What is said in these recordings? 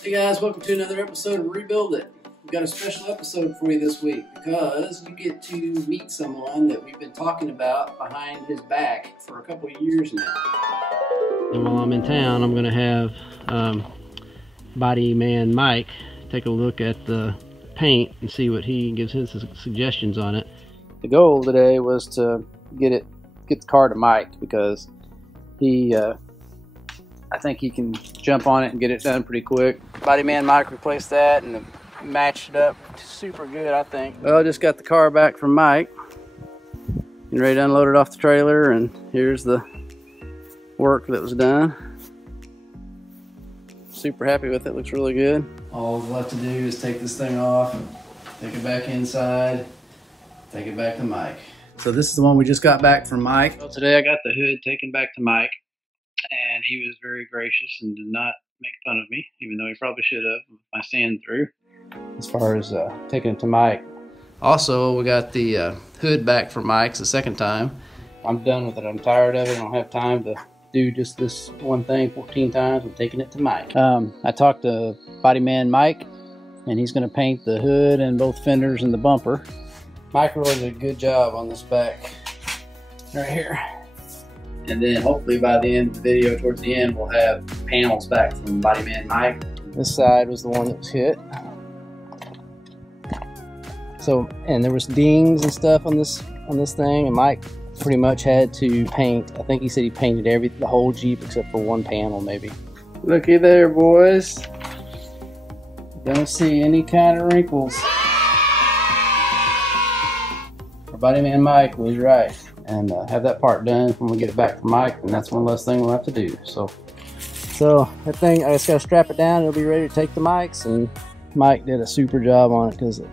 Hey guys, welcome to another episode of Rebuild It. We've got a special episode for you this week because you get to meet someone that we've been talking about behind his back for a couple of years now. And while I'm in town, I'm going to have Body Man Mike take a look at the paint and see what he gives his suggestions on it. The goal today was to get the car to Mike because he I think he can jump on it and get it done pretty quick. Body Man Mike replaced that and matched it up super good, I think. Well, I just got the car back from Mike and ready to unload it off the trailer, and here's the work that was done. Super happy with it, looks really good. All left to do is take this thing off, take it back inside, take it back to Mike. So this is the one we just got back from Mike. Well, today I got the hood taken back to Mike, and he was very gracious and did not make fun of me, even though he probably should have with my sand through. As far as taking it to Mike. Also, we got the hood back from Mike's the second time. I'm done with it. I'm tired of it. I don't have time to do just this one thing 14 times. I'm taking it to Mike. I talked to Body Man Mike, and he's going to paint the hood and both fenders and the bumper. Mike really did a good job on this back right here. And then hopefully by the end of the video, towards the end, we'll have panels back from Body Man Mike. This side was the one that was hit. So, and there was dings and stuff on this thing, and Mike pretty much had to paint. I think he said he painted the whole Jeep except for one panel, maybe. Looky there, boys. Don't see any kind of wrinkles. Our Body Man Mike was right. And have that part done when we get it back from Mike, and that's one less thing we'll have to do. So that thing, I just gotta strap it down. It'll be ready to take the Mike's, and Mike did a super job on it because I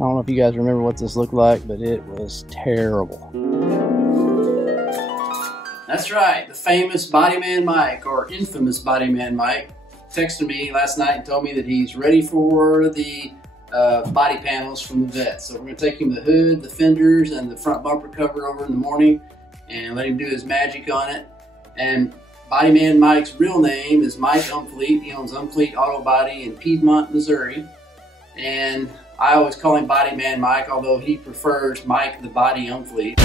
don't know if you guys remember what this looked like, but it was terrible. That's right, the famous Body Man Mike, or infamous Body Man Mike, texted me last night and told me that he's ready for the body panels from the vet. So we're going to take him the hood, the fenders, and the front bumper cover over in the morning and let him do his magic on it. And Body Man Mike's real name is Mike Umfleet. He owns Umfleet Auto Body in Piedmont, Missouri. And I always call him Body Man Mike, although he prefers Mike the Body Umfleet.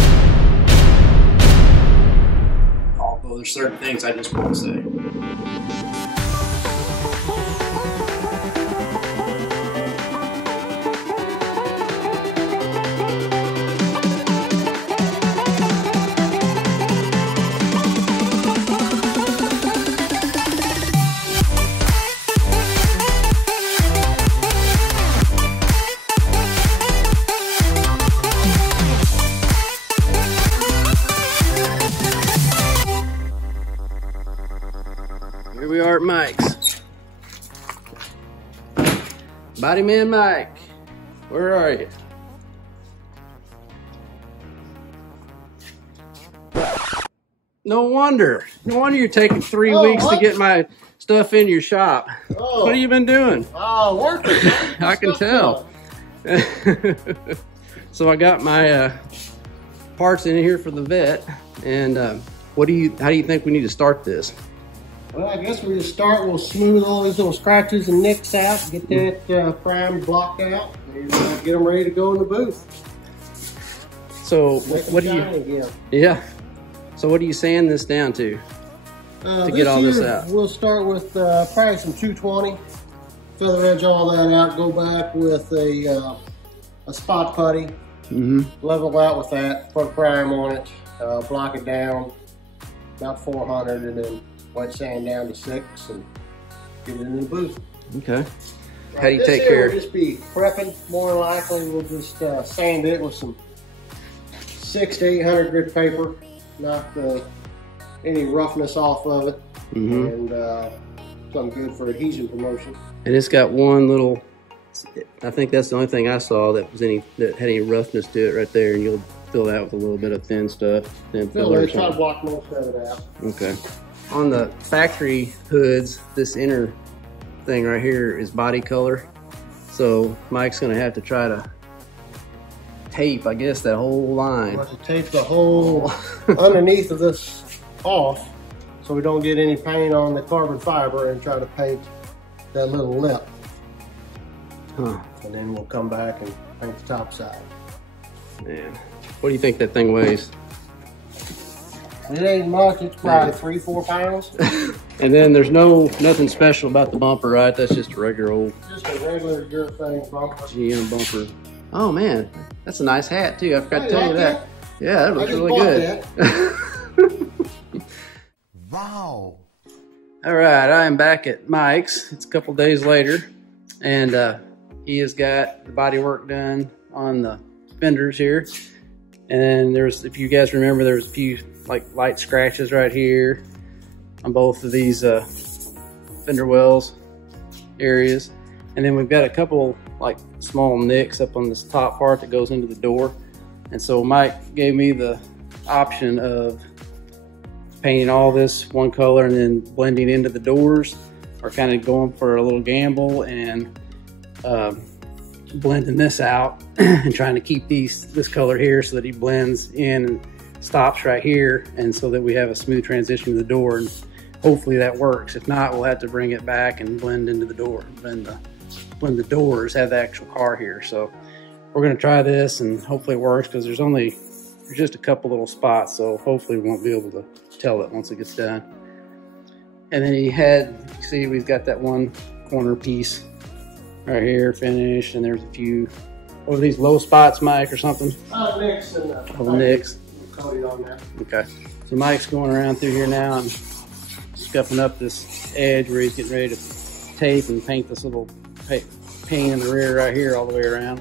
Although there's certain things I just won't say. Here we are at Mike's. Body Man Mike, where are you? No wonder you're taking 3 weeks to get my stuff in your shop. Oh. What have you been doing? Oh, working. I can tell. So I got my parts in here for the vet, and how do you think we need to start this? Well, I guess we just start, we'll smooth all these little scratches and nicks out, get that primed, blocked out, and get them ready to go in the booth. So what do you, yeah. So what are you sanding this down to get all this out? We'll start with probably some 220, feather edge all that out, go back with a spot putty, level out with that, put a prime on it, block it down about 400, and then wet sand down to 6 and get it in the booth. Okay. How do you take care? We'll just be prepping. More likely, we'll just sand it with some 600 to 800 grit paper, knock any roughness off of it, and something good for adhesion promotion. And it's got one little. I think that's the only thing I saw that had any roughness to it right there, and you'll fill that with a little bit of thin stuff. Try to block most of it out. Okay. On the factory hoods, this inner thing right here is body color. So Mike's gonna have to try to tape, I guess, that whole line. We'll have to tape the whole underneath of this off so we don't get any paint on the carbon fiber and try to paint that little lip. Huh. And then we'll come back and paint the top side. Man, what do you think that thing weighs? It ain't much, it's probably 3-4 pounds. And then there's nothing special about the bumper, right? That's just a regular old... Just a regular dirt thing bumper. GM bumper. Oh man, that's a nice hat too. I forgot to tell you that. Yeah, that looks really good. Wow. All right, I am back at Mike's. It's a couple days later, and he has got the body work done on the fenders here. And there's, if you guys remember, there's a few like light scratches right here on both of these fender wells areas. And then we've got a couple like small nicks up on this top part that goes into the door. And so Mike gave me the option of painting all this one color and then blending into the doors, or kind of going for a little gamble and blending this out and trying to keep this color here so that he blends in and stops right here, and so that we have a smooth transition to the door. And hopefully that works. If not, we'll have to bring it back and blend into the door, blend the doors, have the actual car here. So we're going to try this and hopefully it works, because there's just a couple little spots, so hopefully we won't be able to tell it once it gets done. And then you see we've got that one corner piece right here finished, and there's a few over these low spots, Mike, or something. Nicks and little nicks. Coating on that. Okay, so Mike's going around through here now and scuffing up this edge where he's getting ready to tape and paint this little paint in the rear right here all the way around.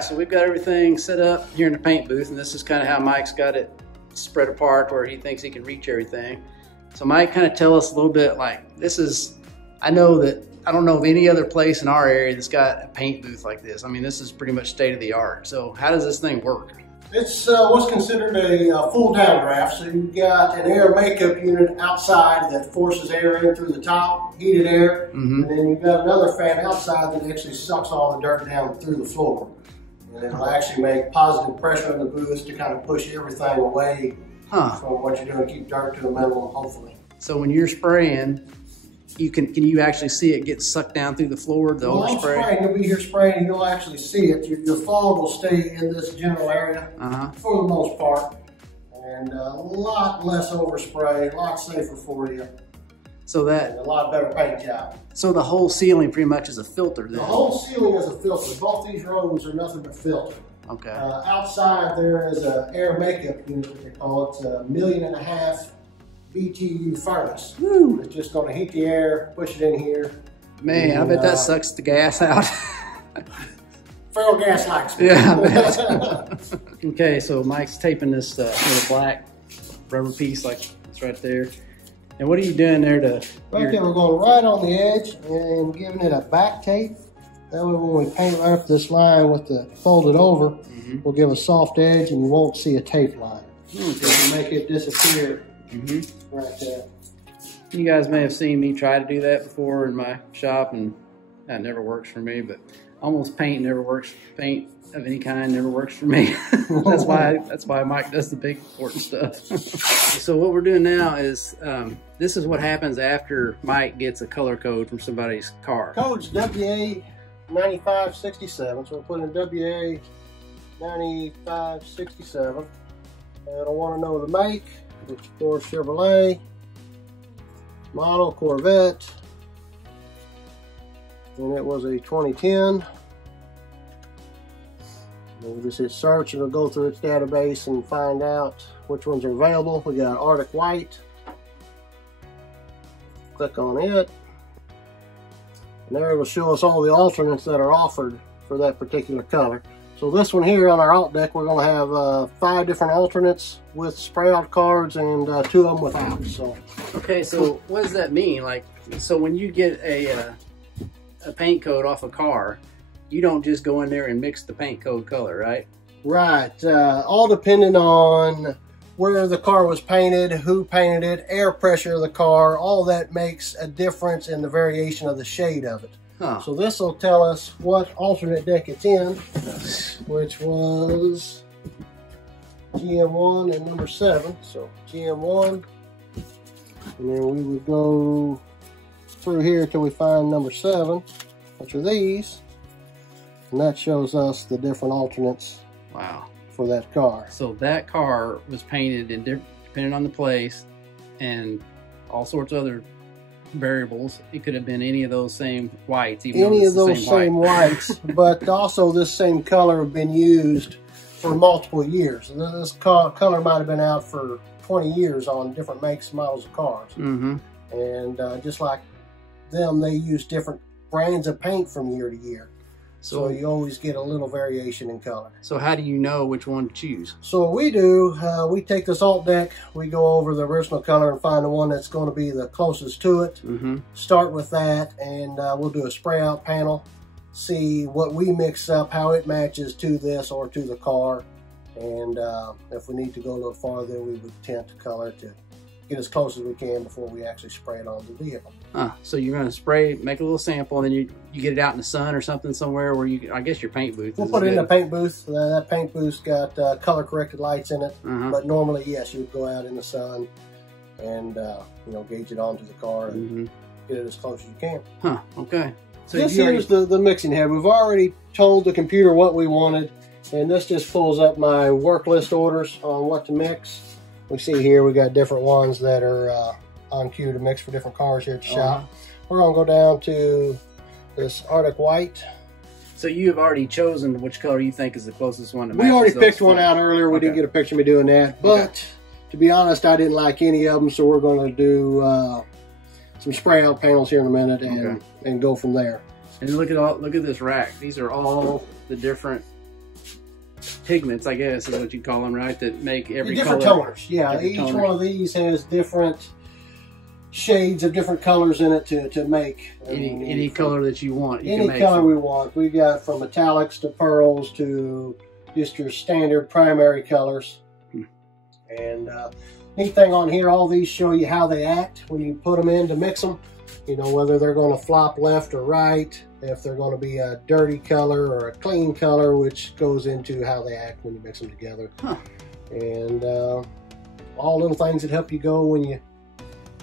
So we've got everything set up here in the paint booth, and this is kind of how Mike's got it spread apart where he thinks he can reach everything. So Mike, kind of tell us a little bit, like, this is, I don't know of any other place in our area that's got a paint booth like this. I mean, this is pretty much state of the art. So how does this thing work? It's what's considered a full downdraft. So you've got an air makeup unit outside that forces air in through the top, heated air, and then you've got another fan outside that actually sucks all the dirt down through the floor. And it'll actually make positive pressure in the booth to kind of push everything away from what you're doing, keep dirt to a minimum, hopefully. So when you're spraying, can you actually see it get sucked down through the floor, the overspray? You'll be here spraying and you'll actually see it. Your fog will stay in this general area for the most part. And a lot less overspray, a lot safer for you. So and a lot better paint job. So the whole ceiling pretty much is a filter then? The whole ceiling is a filter. Both these rows are nothing but filter. Okay. Outside there is an air makeup unit, what they call it. It's a 1.5 million BTU furnace. Woo. It's just going to heat the air, push it in here. Man, and, I bet that sucks the gas out. Feral gas likes it. Yeah, I bet. Okay, so Mike's taping this little black rubber piece like it's right there. And what are you doing there to... Okay, we're going right on the edge and giving it a back tape. That way when we paint right up this line with the folded over, we'll give a soft edge and you won't see a tape line. Just to make it disappear right there. You guys may have seen me try to do that before in my shop, and that never works for me, but almost paint never works. Paint of any kind never works for me. That's why Mike does the big important stuff. So what we're doing now is, this is what happens after Mike gets a color code from somebody's car. Code's WA 9567, so we're putting WA 9567. And I want to know the make, which of course Chevrolet, model Corvette, and it was a 2010. We'll just hit search and it'll go through its database and find out which ones are available. We got Arctic White. Click on it. And there it will show us all the alternates that are offered for that particular color. So this one here on our alt deck, we're going to have 5 different alternates with spray out cards and 2 of them without. So okay, so what does that mean? Like, so when you get a paint coat off a car, you don't just go in there and mix the paint code color, right? Right. All depending on where the car was painted, who painted it, air pressure of the car, all that makes a difference in the variation of the shade of it. Huh. So this will tell us what alternate deck it's in, which was GM1 and number 7. So GM1, and then we would go through here till we find number 7, which are these, and that shows us the different alternates. Wow. For that car. So that car was painted in depending on the place and all sorts of other variables. It could have been any of those same whites, even any of those same whites, but also this same color have been used for multiple years. This color might have been out for 20 years on different makes and models of cars. Mm-hmm. And just like them, they use different brands of paint from year to year. So you always get a little variation in color. So how do you know which one to choose? So what we do, we take this alt deck, we go over the original color and find the one that's going to be the closest to it. Mm-hmm. Start with that, and we'll do a spray out panel, see what we mix up, how it matches to this or to the car. And if we need to go a little farther, we would tint the color to get as close as we can before we actually spray it on the vehicle. So you're going to spray, make a little sample, and then you get it out in the sun or something somewhere where you, I guess your paint booth. We'll put it in the paint booth. That paint booth's got color corrected lights in it. But normally, yes, you would go out in the sun and you know, gauge it onto the car and get it as close as you can. Huh. Okay. So this here's the mixing head. We've already told the computer what we wanted, and this just pulls up my work list orders on what to mix. We see here we got different ones that are on cue to mix for different cars here at the shop. We're going to go down to this Arctic White. So you have already chosen which color you think is the closest one to match. We already picked one out earlier. We didn't get a picture of me doing that. But to be honest, I didn't like any of them, so we're going to do some spray out panels here in a minute and go from there. And look at this rack. These are all the different pigments, I guess is what you call them, right? That make every different color. Toners. Yeah, each one of these has different shades of different colors in it to make any color that you want. Any color we want. We got from metallics to pearls to just your standard primary colors. And neat thing on here, all these show you how they act when you put them in to mix them. You know, whether they're going to flop left or right, if they're going to be a dirty color or a clean color, which goes into how they act when you mix them together. And all little things that help you go when you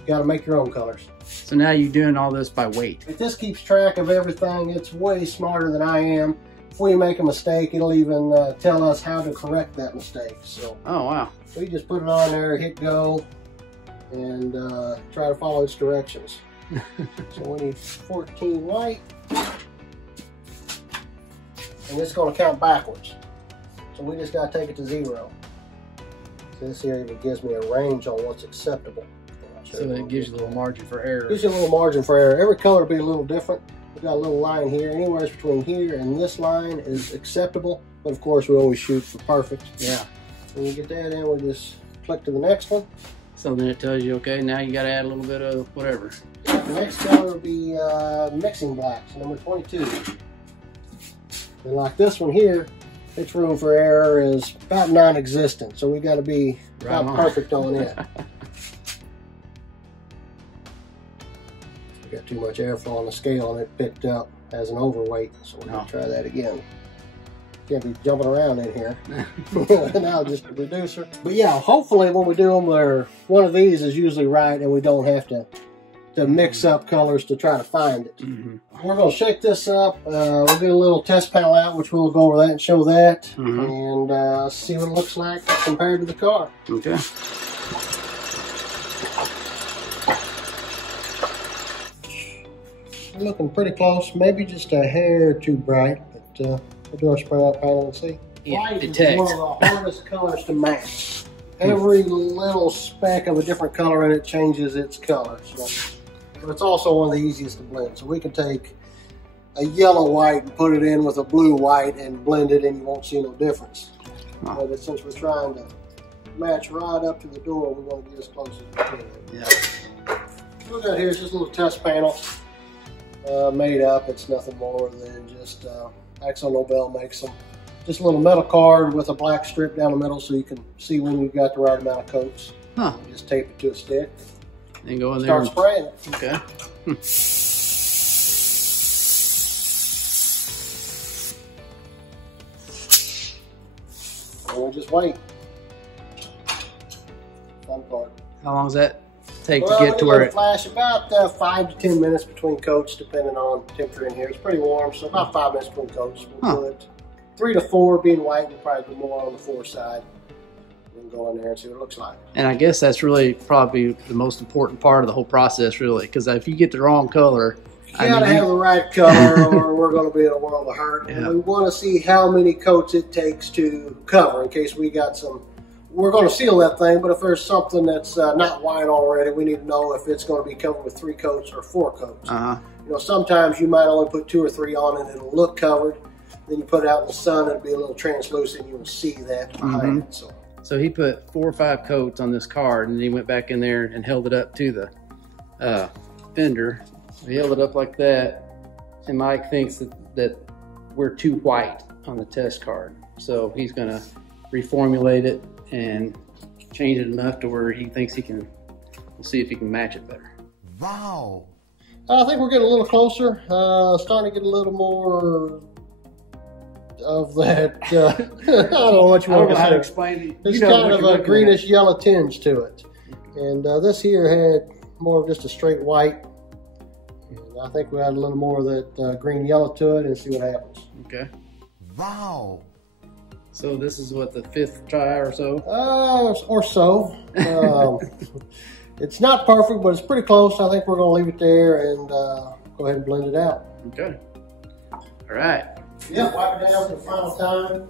got to make your own colors. So now you're doing all this by weight. If this keeps track of everything, it's way smarter than I am. If we make a mistake, it'll even tell us how to correct that mistake. So, oh wow! We just put it on there, hit go, and try to follow its directions. So we need 14 white, and it's going to count backwards. So we just got to take it to 0. So this here even gives me a range on what's acceptable. So that gives you a little margin for error. Gives you a little margin for error. Every color will be a little different. We've got a little line here. Anywhere between here and this line is acceptable. But of course, we always shoot for perfect. Yeah. When you get that in, we just click to the next one. So then it tells you, okay, now you got to add a little bit of whatever. The next color will be mixing blacks, number 22. And like this one here, its room for error is about non-existent. So we got to be about perfect on it. Got too much airflow on the scale and it picked up as an overweight, so we're going to try that again. Can't be jumping around in here. Now just a reducer. But yeah, hopefully when we do them, one of these is usually right and we don't have to mix up colors to try to find it. We're going to shake this up. We'll get a little test panel out, which we'll go over that and show that, and see what it looks like compared to the car. Okay. Looking pretty close, maybe just a hair too bright, but we'll do our spray out panel and see. White is one of the hardest colors to match. Every little speck of a different color in it changes its color. So it's also one of the easiest to blend. So we can take a yellow white and put it in with a blue white and blend it and you won't see no difference. But since we're trying to match right up to the door, we want to get as close as we can. Yeah. What we got here is just a little test panel. Made up. It's nothing more than just Axel Nobel makes them. Just a little metal card with a black strip down the middle so you can see when you've got the right amount of coats. Just tape it to a stick. And go in there. Start spraying it. Okay. And we'll just wait. Fun part. How long does that take to get to where it flash? About 5 to 10 minutes between coats, depending on temperature in here. It's pretty warm, so about 5 minutes between coats. We'll put 3 to 4. Being white, we'll probably be more on the 4 side. We can go in there and see what it looks like. And I guess that's really probably the most important part of the whole process, really, because if you get the wrong color, you gotta have the right color, or we're going to be in a world of hurt. Yeah. And we want to see how many coats it takes to cover, in case we got some. We're going to seal that thing, but if there's something that's not white already, we need to know if it's going to be covered with 3 coats or 4 coats. You know, sometimes you might only put 2 or 3 on and it'll look covered. Then you put it out in the sun, it'll be a little translucent. You will see that behind it. So he put 4 or 5 coats on this card, and then he went back in there and held it up to the fender. He held it up like that, and Mike thinks that we're too white on the test card. So he's going to reformulate it and change it enough to where he thinks he can. We'll see if he can match it better. Wow. I think we're getting a little closer. Starting to get a little more of that. I don't know what you want to say. How to explain it. It's kind of a greenish yellow tinge to it. And this here had more of just a straight white. And I think we add a little more of that green yellow to it and see what happens. Okay. Wow. So this is what, the 5th try or so? Or so. It's not perfect, but it's pretty close. I think we're going to leave it there and go ahead and blend it out. Okay. All right. Yep, wipe it down for the final time.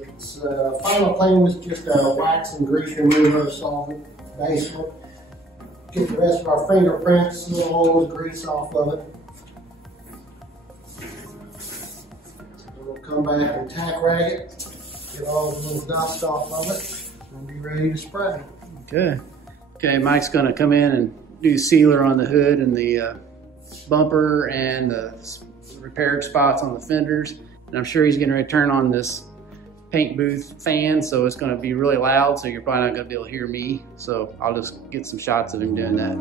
It's final clean is just a wax and grease remover solvent, basically. Get the rest of our fingerprints, all the grease off of it. We'll come back and tack rag it, get all the little dust off of it, and be ready to spray. Okay. Okay, Mike's going to come in and do sealer on the hood and the bumper and the repaired spots on the fenders. And I'm sure he's going to turn on this paint booth fan, so it's going to be really loud, so you're probably not going to be able to hear me. So I'll just get some shots of him doing that.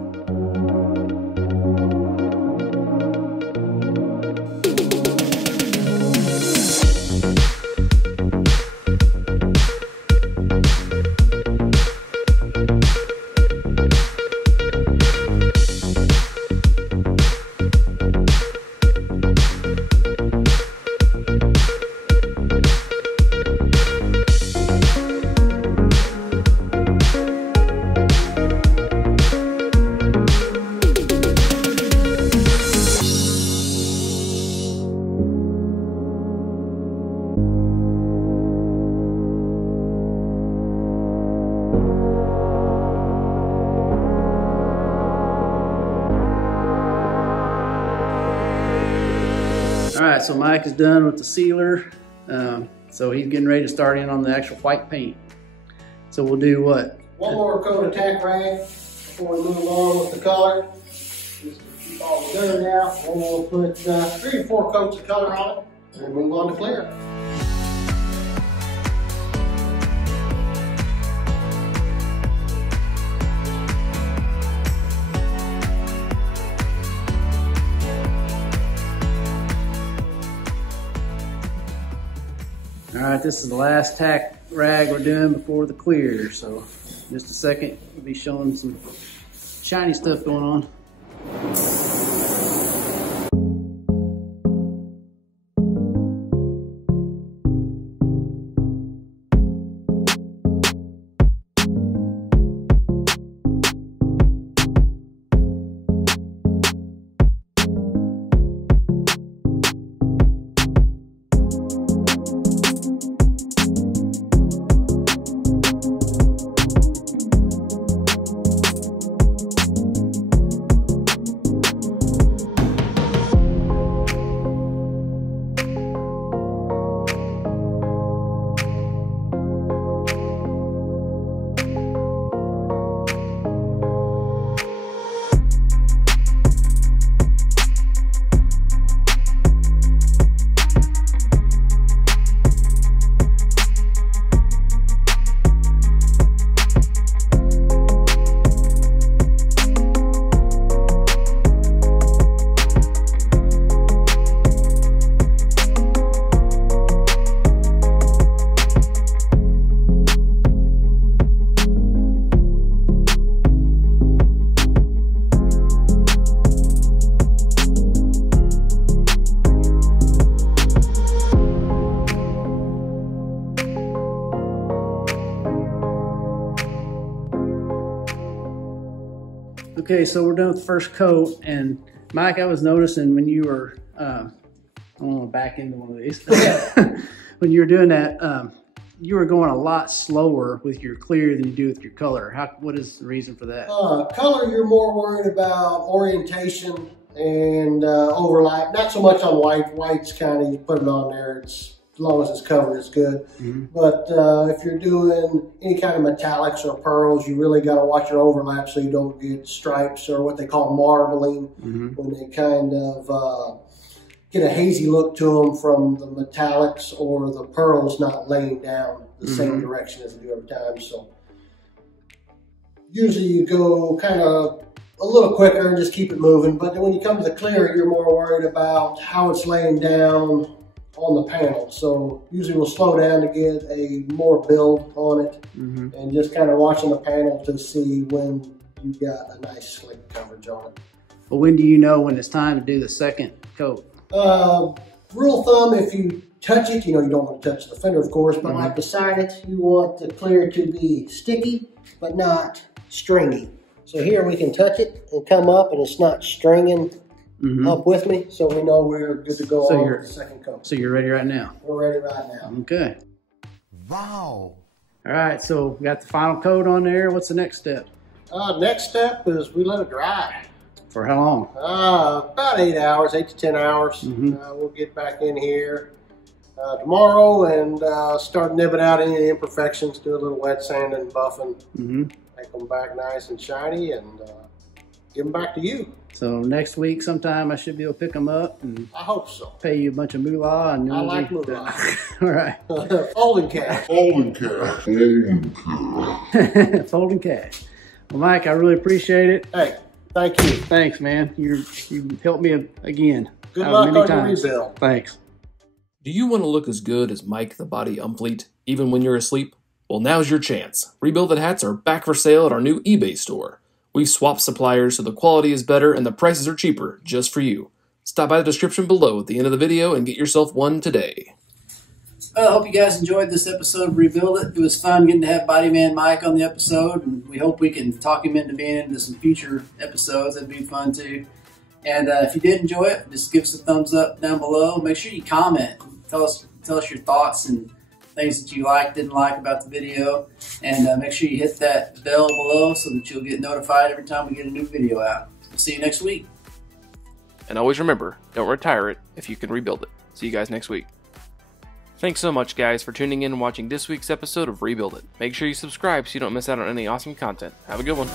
All right, so Mike is done with the sealer. So he's getting ready to start in on the actual white paint. So we'll do what? One more coat of tack rag before we move on with the color. Just to keep all the dirt out. And we'll put 3 to 4 coats of color on it and move on to clear. All right, this is the last tack rag we're doing before the clear. So in just a second, we'll be showing some shiny stuff going on. Okay, so we're done with the first coat, and Mike, I was noticing when you were, I don't want to back into one of these. When you were doing that, you were going a lot slower with your clear than you do with your color. What is the reason for that? Color, you're more worried about orientation and overlap. Not so much on white. White's kind of, you put it on there, it's, as long as it's covered, it's good. But if you're doing any kind of metallics or pearls, you really got to watch your overlap so you don't get stripes or what they call marbling, when they kind of get a hazy look to them from the metallics or the pearls not laying down the same direction as they do every time. So usually you go kind of a little quicker and just keep it moving. But then when you come to the clear, you're more worried about how it's laying down on the panel. So usually we'll slow down to get a more build on it, and just kind of watching the panel to see when you got a nice slick coverage on it. Well, when do you know when it's time to do the second coat? Rule of thumb, if you touch it, you know, you don't want to touch the fender, of course, but like beside it, you want the clear to be sticky, but not stringy. So here we can touch it and come up, and it's not stringing up with me, so we know we're good to go on with the second coat. So you're ready right now? We're ready right now. Okay. Wow. All right, so we got the final coat on there. What's the next step? Next step is we let it dry. For how long? About 8 hours, 8 to 10 hours. We'll get back in here tomorrow and start nibbing out any of the imperfections, do a little wet sand and buffing, make them back nice and shiny, and give them back to you. So next week sometime I should be able to pick them up, and I hope so. Pay you a bunch of moolah. And I like moolah. All right. Folding cash. Folding cash. Folding cash. Folding cash. Well, Mike, I really appreciate it. Hey, thank you. Thanks, man. You helped me again. Good luck on your rebuild. Thanks. Do you want to look as good as Mike the Body Umplete, even when you're asleep? Well, now's your chance. Rebuilded hats are back for sale at our new eBay store. We've swapped suppliers so the quality is better and the prices are cheaper just for you. Stop by the description below at the end of the video and get yourself one today. Well, I hope you guys enjoyed this episode of Rebuild It. It was fun getting to have Bodyman Mike on the episode, and we hope we can talk him into being into some future episodes. That'd be fun too. And if you did enjoy it, just give us a thumbs up down below. Make sure you comment. Tell us your thoughts and things that you liked, didn't like about the video. And make sure you hit that bell below so that you'll get notified every time we get a new video out. We'll see you next week. And always remember, don't retire it if you can rebuild it. See you guys next week. Thanks so much, guys, for tuning in and watching this week's episode of Rebuild It. Make sure you subscribe so you don't miss out on any awesome content. Have a good one.